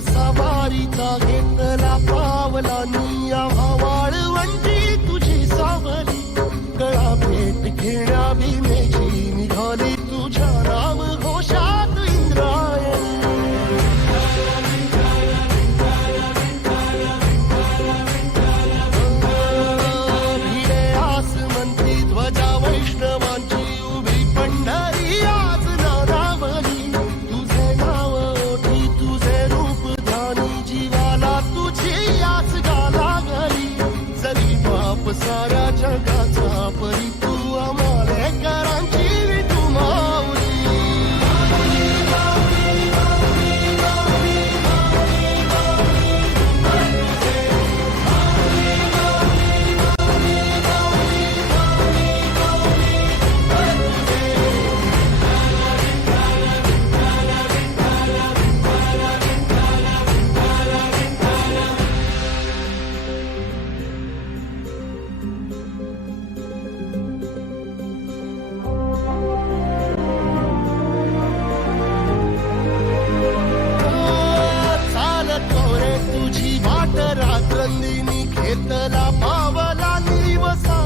सवारीचा घेतला पावला निया वाळवंटी तुझी सावली गळा भेट घेण्या भीमेची निघाली तुझ्या राम घोषात इंद्रायणी भिडे आसमंती ध्वजा वैष्णवांची उभी पंढरी आज नारावली तुझे नाव ओठी तुझे रूप जीवाला तुझी आस गाला गली जरी बाप साऱ्या जगाचा परी तू आम्हाले करांची तू माऊली रात्रंदिनी घेतला पावला निवसा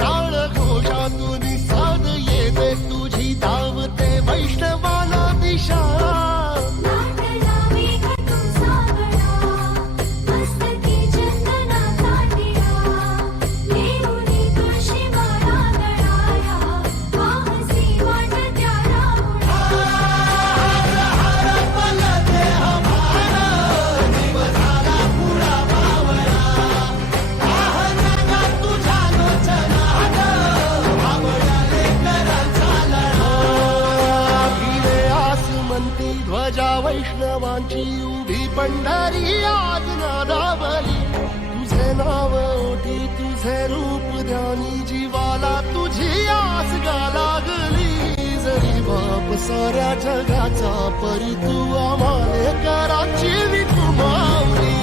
टाळ घोषातून साध येते तुझी धावते वैष्णवाला दिशा ध्वजा वैष्णवांची उभी पंढरी आज नादावली तुझे नाव ओठी तुझे रूप ध्यानी जीवाला तुझी आस गा लागली जरी बाप साऱ्या जगाचा परी तू आम्हाले कराची तू माऊली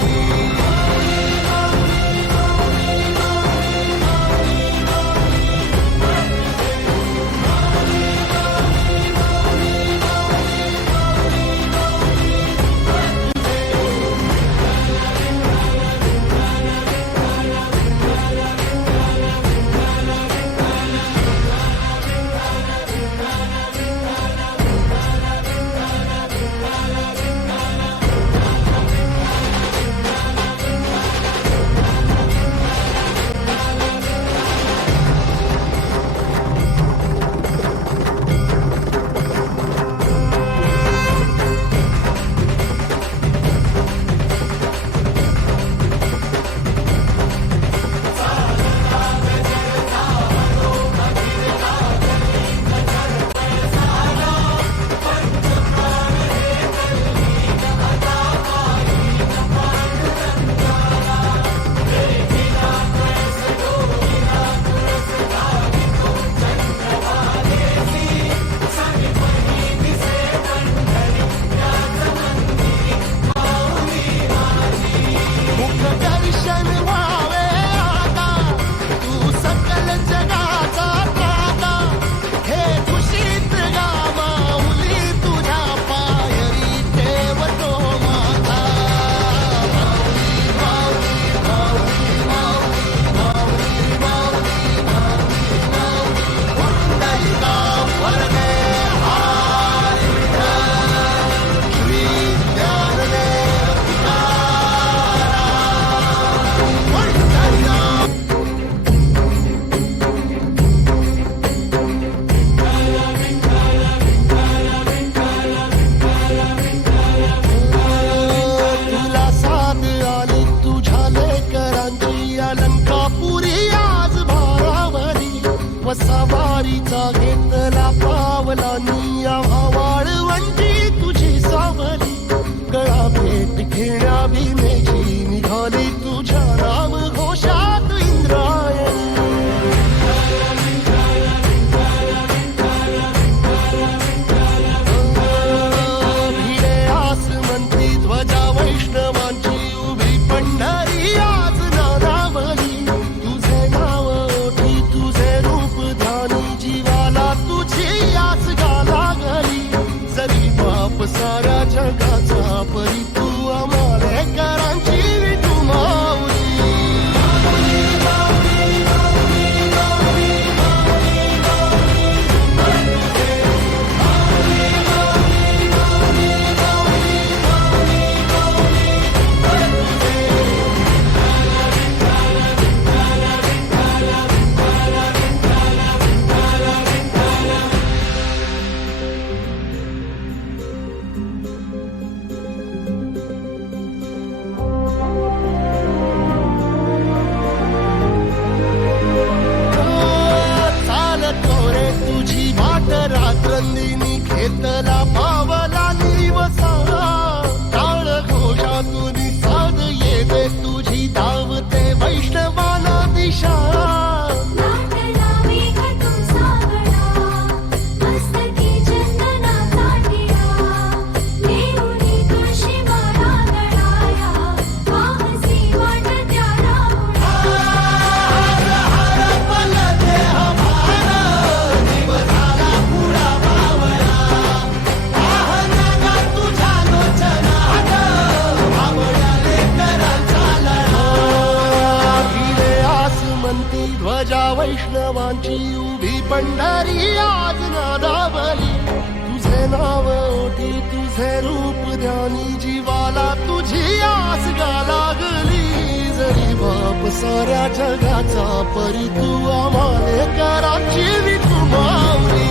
सवारीचा घेतला पावला निया वाळवंटी तुझी सावली गळा भेट घेण्या भीमेची निघाली तुझ्या राम घोषात इंद्रायणी उभी पंढरी आज नादावली, तुझे नाव ओठी तुझे रूप ध्यानी, जीवाला तुझी आस गा लागली. जरी बाप साऱ्या जगाचा परी तू आम्हाले कराची विठू माऊली.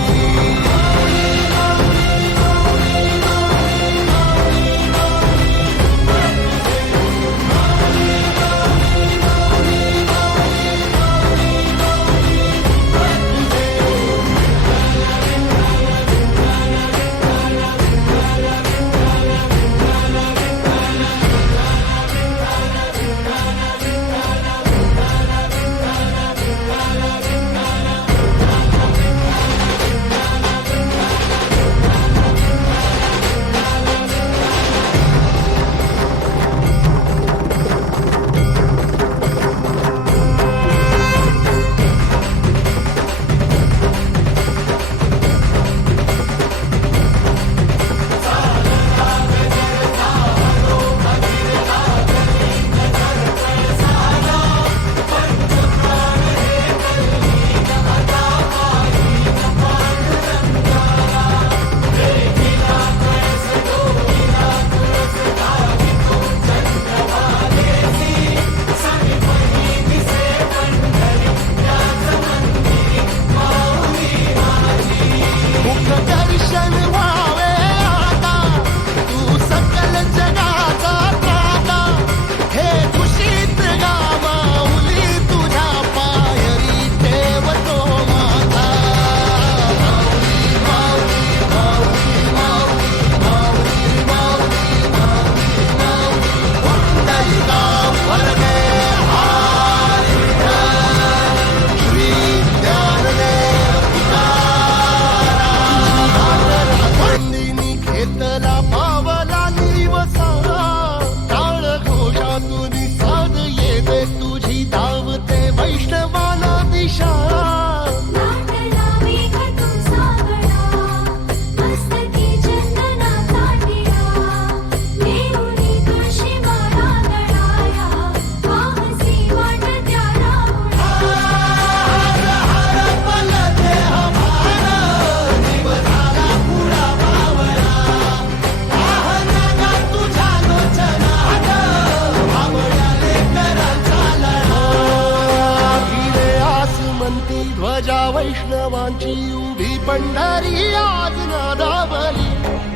ध्वजा वैष्णवांची उभी पंढरी आज नादावली,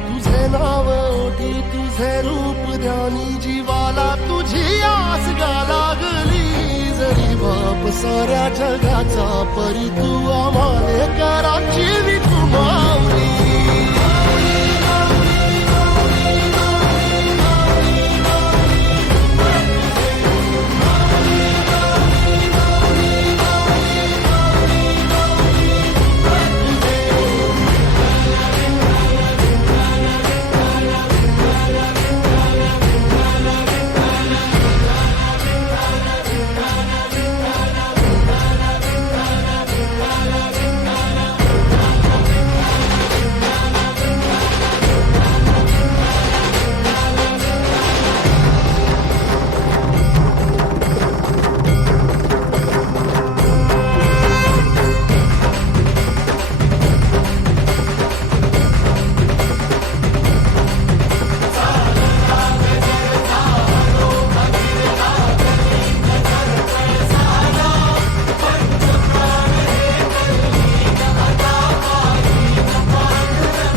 तुझे नाव ओठी तुझे रूप ध्यानी, जीवाला तुझी आस गा लागली. जरी बाप साऱ्या जगाचा परी तू आम्हा